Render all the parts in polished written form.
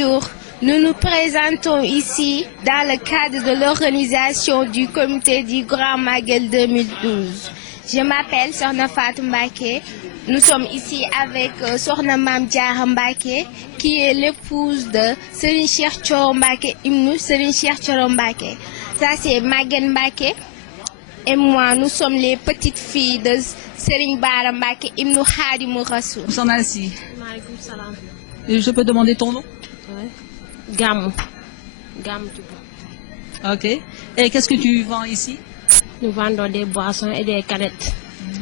Bonjour, nous nous présentons ici dans le cadre de l'organisation du comité du Grand Magal 2012. Je m'appelle Sokhna Fatou Mbacké. Nous sommes ici avec Sokhna Mame Diarra Mbacké, qui est l'épouse de Serigne Cheikh Thioro Mbacké ibn Serigne Cheikh Thioro Mbacké. Ça c'est Maguette Mbacké. Et moi, nous sommes les petites filles de Serigne Bara Mbacké ibn Khadimou Rassoul. Nous sommes ainsi. Maaleykum salaam. Et je peux demander ton nom? Oui. Gamou. Gamou Touba. Ok. Et qu'est-ce que tu vends ici? Nous vendons des boissons et des canettes.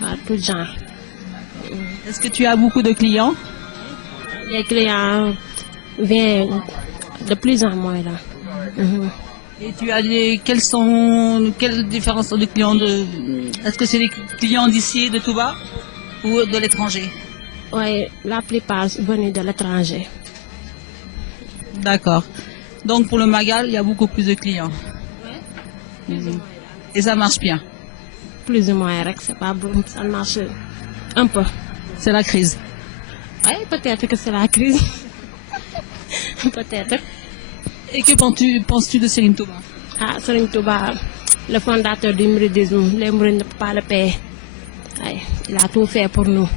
À tout genre. Est-ce que tu as beaucoup de clients? Les clients viennent de plus en moins là. Et tu as quelles différences de clients est-ce que c'est des clients d'ici, de Touba, ou de l'étranger? Oui, la plupart venus de l'étranger. D'accord. Donc pour le Magal, il y a beaucoup plus de clients. Oui. Et ça marche bien. Plus ou moins, c'est pas bon, ça marche un peu. C'est la crise. Oui, peut-être que c'est la crise. Peut-être. Et que penses-tu de Serigne Touba? Ah, Serigne Touba, le fondateur du mouridisme, les mourides ne peuvent pas le payer. Ouais, il a tout fait pour nous.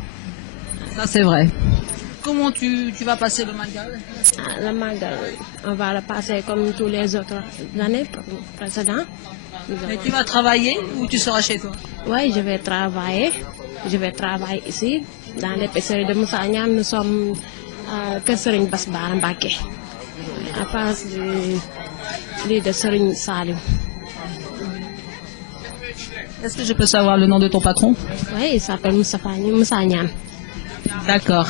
Ça c'est vrai. Comment tu vas passer le Magal? Ah, le Magal, on va le passer comme tous les autres années précédentes. Mais tu vas travailler ou tu seras chez toi? Oui, je vais travailler. Je vais travailler ici, dans l'épicerie de Moussa Niane. Nous sommes que Serigne Bass Bara Mbacké, à part de Serigne Saliou. Est-ce que je peux savoir le nom de ton patron? Oui, il s'appelle Moussa Niane. D'accord.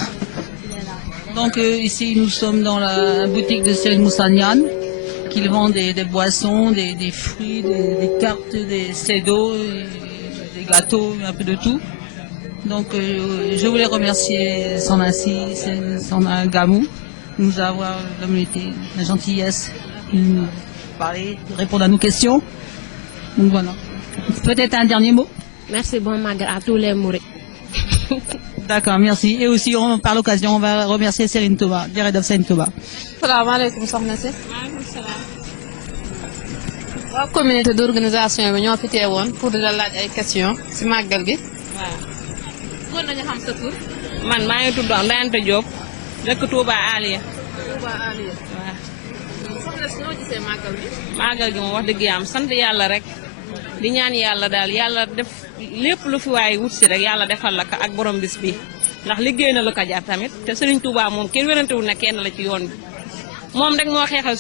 Donc ici, nous sommes dans la boutique de Serigne Moussa Niane, qui vend des boissons, des fruits, des cartes, des cédos, des gâteaux, un peu de tout. Donc je voulais remercier son Gamou, de nous avoir donné la gentillesse de nous parler, de répondre à nos questions. Donc voilà. Peut-être un dernier mot? Merci, bon Magal à tous les mourides. D'accord, merci. Et aussi, par l'occasion, on va remercier Serigne Touba, jërëjëf Serigne Touba. salaamaaleykum soxna si. Maaleykum salaam. waa communauté d'organisation bi ñoo fi teewoon pour di la laaj ay questions si màggal gi. waaw. bëggoon nañu xam sa tur. man maa ngi tudd Ndayante Diop dëkk Touba Aliya. Touba Aliya. waaw. soxna si noo gisee màggal gi. Magal gi moom wax dëgg yàlla sant yàlla rek di ñaan yàlla daal yàlla def lépp lu fi waaye wut si rek yàlla defal la ko ak borom bis bi ndax liggéey na lu ko jar tamit te Serigne Touba moom kenn wérantewul ne kenn la ci yoon bi moom rek moo xeexal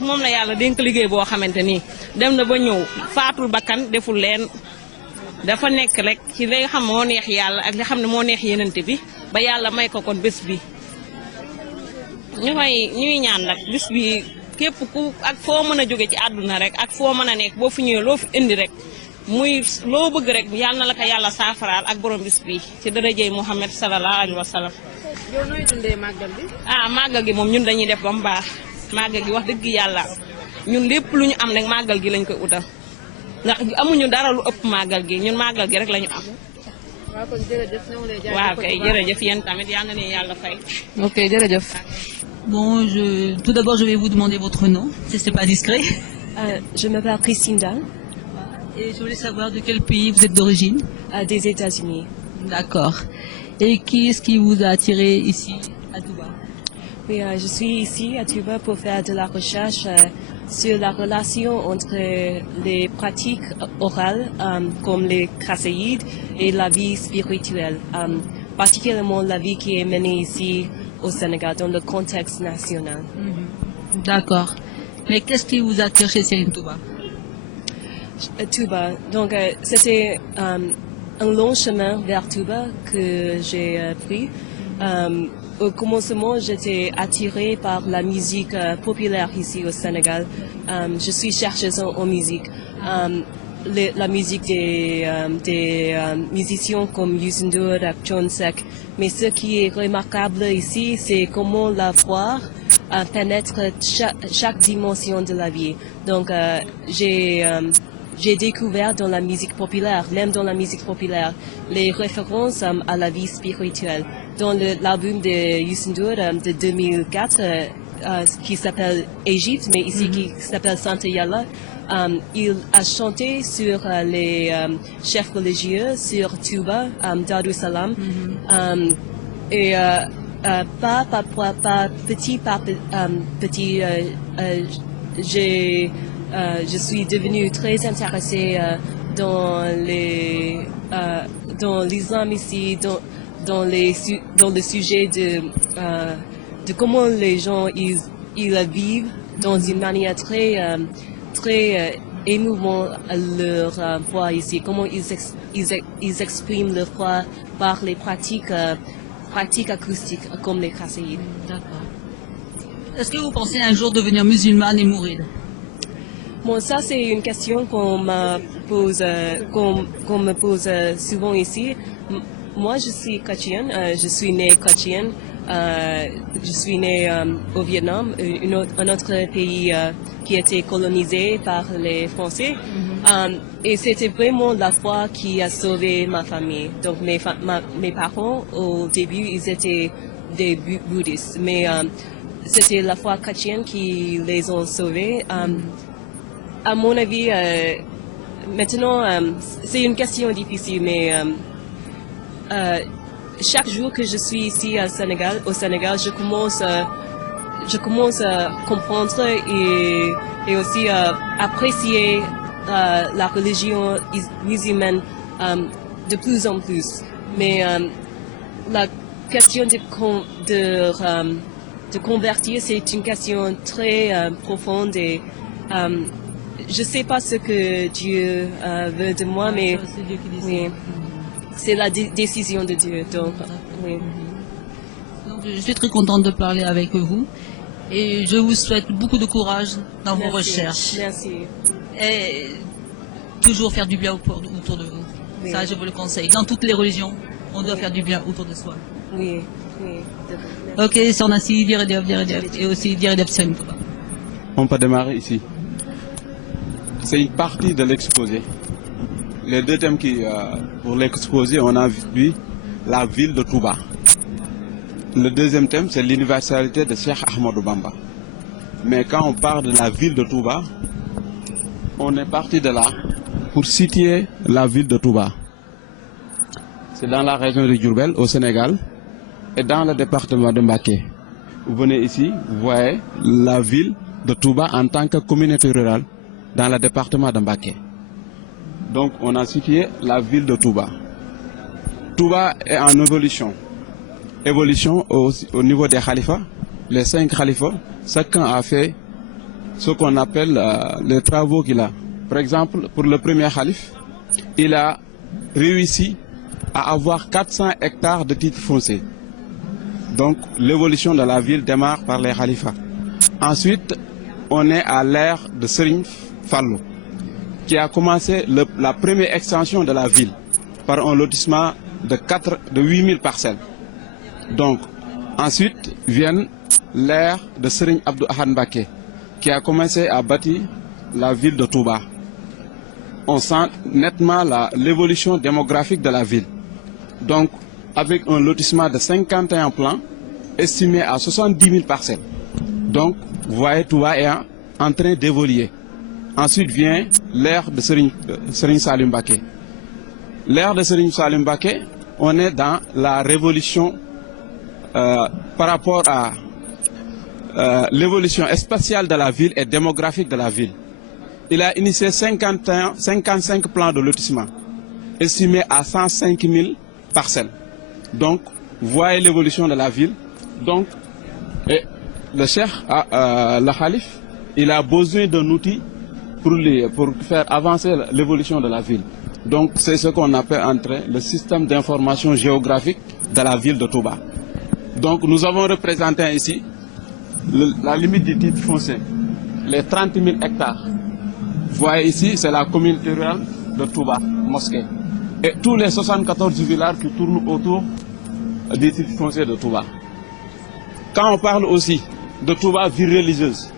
moom la yàlla dénk liggéey boo xamante nii dem na ba ñëw faatul bakkan deful leen dafa nekk rek ci li nga xam moo neex yàlla ak li xam ne moo neex yenante bi ba yàlla may ko kon bés bi ñuy ñaan nag bis bi képp ku ak foo mën a jóge ci àdduna rek ak foo mën a nekk boo fi ñëwee loo fi indi rek muy loo bëgg rek yàlla na la ko yàlla saafaraal ak borom bis bi ci dërëjey Muhammad sallallahu alayhi wa sallam. yow nooy dundee màggal bi. ah màggal gi moom ñun dañuy def ba mu baax màggal gi wax dëgg yàlla ñun lépp lu ñu am rek màggal gi lañ koy utal ndax amuñu dara lu ëpp màggal gi ñun màggal gi rek la ñu am. waaw kon jërëjëf ñoo ngi lay jaajëfal. waaw kay jërëjëf yéen tamit yal na leen yàlla fay. ok jërëjëf. Bon, tout d'abord, je vais vous demander votre nom, si ce n'est pas discret. Je m'appelle Christina. Et je voulais savoir de quel pays vous êtes d'origine. Des États-Unis. D'accord. Et qui est-ce qui vous a attiré ici à Touba? Oui, je suis ici à Touba pour faire de la recherche sur la relation entre les pratiques orales comme les khasaïd et la vie spirituelle, particulièrement la vie qui est menée ici au Sénégal dans le contexte national. D'accord. Mais qu'est-ce qui vous attire chez Serigne Touba? Touba. Donc, c'était un long chemin vers Touba que j'ai pris. Au commencement, j'étais attirée par la musique populaire ici au Sénégal. Je suis chercheuse en musique. La musique des musiciens comme Youssou Ndour et Thione Seck. Mais ce qui est remarquable ici, c'est comment la voix pénètre chaque dimension de la vie. Donc, j'ai découvert dans la musique populaire, même dans la musique populaire, les références à la vie spirituelle. Dans l'album de Youssou Ndour de 2004, qui s'appelle Égypte, mais ici qui s'appelle Santa Yala. Il a chanté sur les chefs religieux, sur Touba, Darussalam. Et pas petit, je suis devenue très intéressée dans l'islam ici, dans le sujet de comment les gens ils vivent dans une manière très émouvante leur foi ici, comment ils expriment leur foi par les pratiques acoustiques comme les khasaïd. D'accord. Est-ce que vous pensez un jour devenir musulmane et mourir? Bon, ça c'est une question qu'on me pose souvent ici. Moi, je suis chrétienne, je suis née chrétienne, je suis née au Vietnam, un autre pays qui a été colonisé par les Français. Et c'était vraiment la foi qui a sauvé ma famille. Donc mes parents, au début, ils étaient des bouddhistes, mais c'était la foi chrétienne qui les a sauvés. À mon avis, maintenant, c'est une question difficile, mais chaque jour que je suis ici au Sénégal, je commence à comprendre et aussi apprécier la religion musulmane de plus en plus. Mais la question de convertir, c'est une question très profonde et je ne sais pas ce que Dieu veut de moi, mais C'est Dieu qui décide. oui, c'est la décision de Dieu. Donc, oui. Donc, je suis très contente de parler avec vous et je vous souhaite beaucoup de courage dans vos recherches. Merci. Et toujours faire du bien autour de vous. Oui. Ça, je vous le conseille. Dans toutes les religions, on doit faire du bien autour de soi. Oui, oui. Ok, Sœur Nassi, dire et aussi dire On peut démarrer ici. C'est une partie de l'exposé. Les deux thèmes pour l'exposé, on a vu la ville de Touba. Le deuxième thème, c'est l'universalité de Cheikh Ahmadou Bamba. Mais quand on parle de la ville de Touba, on est parti de là pour situer la ville de Touba. C'est dans la région de Diourbel, au Sénégal, et dans le département de Mbacké. Vous venez ici, vous voyez la ville de Touba en tant que communauté rurale dans le département de Mbacké. Donc on a situé la ville de Touba. Touba est en évolution. Évolution au niveau des khalifas. Les 5 khalifas, chacun a fait ce qu'on appelle les travaux qu'il a. Par exemple, pour le premier khalif, il a réussi à avoir 400 hectares de titres fonciers. Donc l'évolution de la ville démarre par les khalifas. Ensuite, on est à l'ère de Serigne Fallou, qui a commencé la première extension de la ville par un lotissement de 8000 parcelles. Donc, ensuite vient l'ère de Serigne Abdou Ahad Mbacké, qui a commencé à bâtir la ville de Touba. On sent nettement l'évolution démographique de la ville. Donc, avec un lotissement de 51 plans, estimé à 70 000 parcelles. Donc, vous voyez, Touba est en train d'évoluer. Ensuite vient l'ère de Serigne Salim Mbacké. L'ère de Serigne Salim Mbacké, on est dans la révolution par rapport à l'évolution spatiale de la ville et démographique de la ville. Il a initié 55 plans de lotissement, estimés à 105 000 parcelles. Donc, vous voyez l'évolution de la ville. Donc, le cheikh, le khalif, il a besoin d'un outil pour faire avancer l'évolution de la ville. Donc, c'est ce qu'on appelle le système d'information géographique de la ville de Touba. Donc, nous avons représenté ici la limite du titre foncier, les 30 000 hectares. Vous voyez ici, c'est la communauté rurale de Touba, mosquée. Et tous les 74 villages qui tournent autour du titre foncier de Touba. Quand on parle aussi de Touba ville religieuse,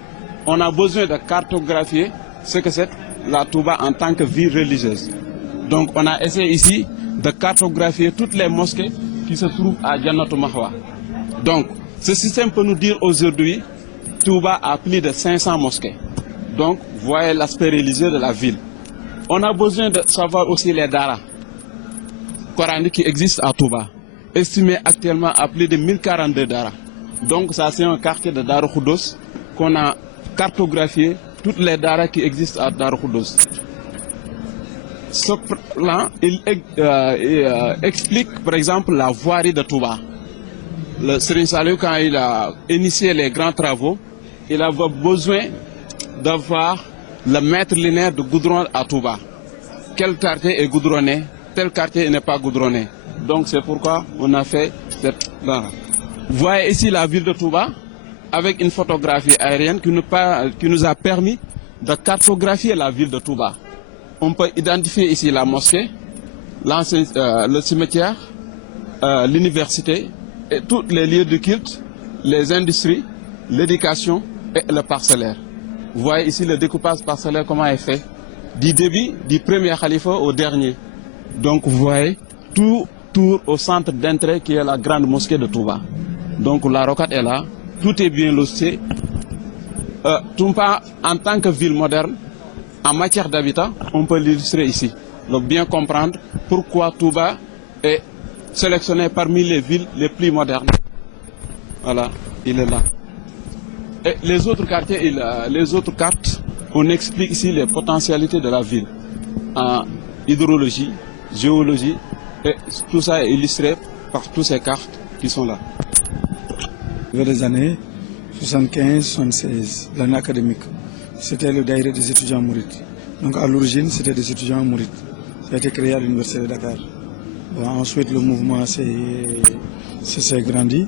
on a besoin de cartographier ce que c'est la Touba en tant que ville religieuse. Donc on a essayé ici de cartographier toutes les mosquées qui se trouvent à Jannatul Mahwa. Donc ce système peut nous dire aujourd'hui Touba a plus de 500 mosquées. Donc, vous voyez l'aspect religieux de la ville. On a besoin de savoir aussi les daras coraniques qui existent à Touba, estimés actuellement à plus de 1042 daras. Donc, ça c'est un quartier de Darou Khoudoss qu'on a cartographié toutes les daras qui existent à Darou Khoudoss. Ce plan, il explique par exemple la voirie de Touba. Le Serigne Saliou, quand il a initié les grands travaux, il avait besoin d'avoir le mètre linéaire de goudron à Touba. Quel quartier est goudronné, tel quartier n'est pas goudronné. Donc c'est pourquoi on a fait cette... Vous voyez ici la ville de Touba avec une photographie aérienne qui nous a permis de cartographier la ville de Touba. On peut identifier ici la mosquée, le cimetière, l'université, et tous les lieux de culte, les industries, l'éducation et le parcellaire. Vous voyez ici le découpage parcellaire comment est fait, du début du premier khalifa au dernier. Donc vous voyez tout tour au centre d'entrée qui est la grande mosquée de Touba. Donc la rocade est là, tout est bien logé. Touba en tant que ville moderne, en matière d'habitat, on peut l'illustrer ici. Donc bien comprendre pourquoi Touba est sélectionné parmi les villes les plus modernes. Voilà, il est là. Et les autres quartiers, les autres cartes, on explique ici les potentialités de la ville en hydrologie, géologie, et tout ça est illustré par toutes ces cartes qui sont là. Vers les années 75-76, l'année académique, c'était le daïra des étudiants mourides. Donc à l'origine, c'était des étudiants mourides. Ça a été créé à l'université de Dakar. Bon, ensuite, le mouvement s'est grandi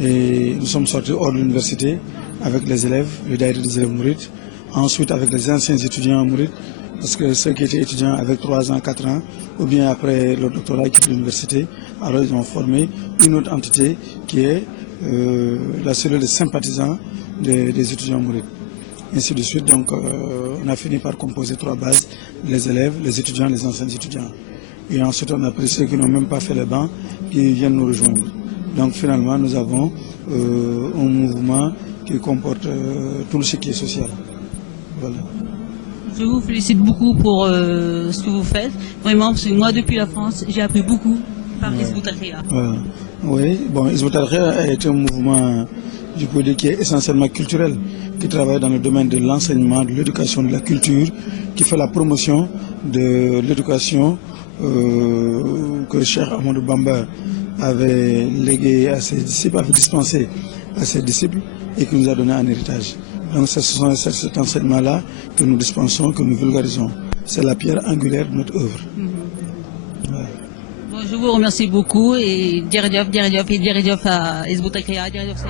et nous sommes sortis hors de l'université avec les élèves, le daïra des élèves mourides. Ensuite, avec les anciens étudiants mourides, parce que ceux qui étaient étudiants avec 3 ans, 4 ans, ou bien après le doctorat qui quittent l'université, alors ils ont formé une autre entité qui est la cellule de sympathisants des étudiants mourides. Ainsi de suite, donc on a fini par composer 3 bases, les élèves, les étudiants, les anciens étudiants. Et ensuite on a pris ceux qui n'ont même pas fait le banc, qui viennent nous rejoindre. Donc finalement nous avons un mouvement qui comporte tout le qui est social. Voilà. Je vous félicite beaucoup pour ce que vous faites. Vraiment, parce que moi depuis la France, j'ai appris beaucoup par Hizb ut-Tarqiyyah. Oui, bon, Hizb ut-Tarqiyyah est un mouvement du coup, qui est essentiellement culturel, qui travaille dans le domaine de l'enseignement, de l'éducation, de la culture, qui fait la promotion de l'éducation que Cheikh Ahmadou Bamba avait légué à ses disciples, avait dispensé à ses disciples et qui nous a donné en héritage. Donc ce sont cet enseignement-là que nous dispensons, que nous vulgarisons. C'est la pierre angulaire de notre œuvre. Bon, je vous remercie beaucoup et Djerejef à Hizb ut-Tarqiyyah, Djerejef.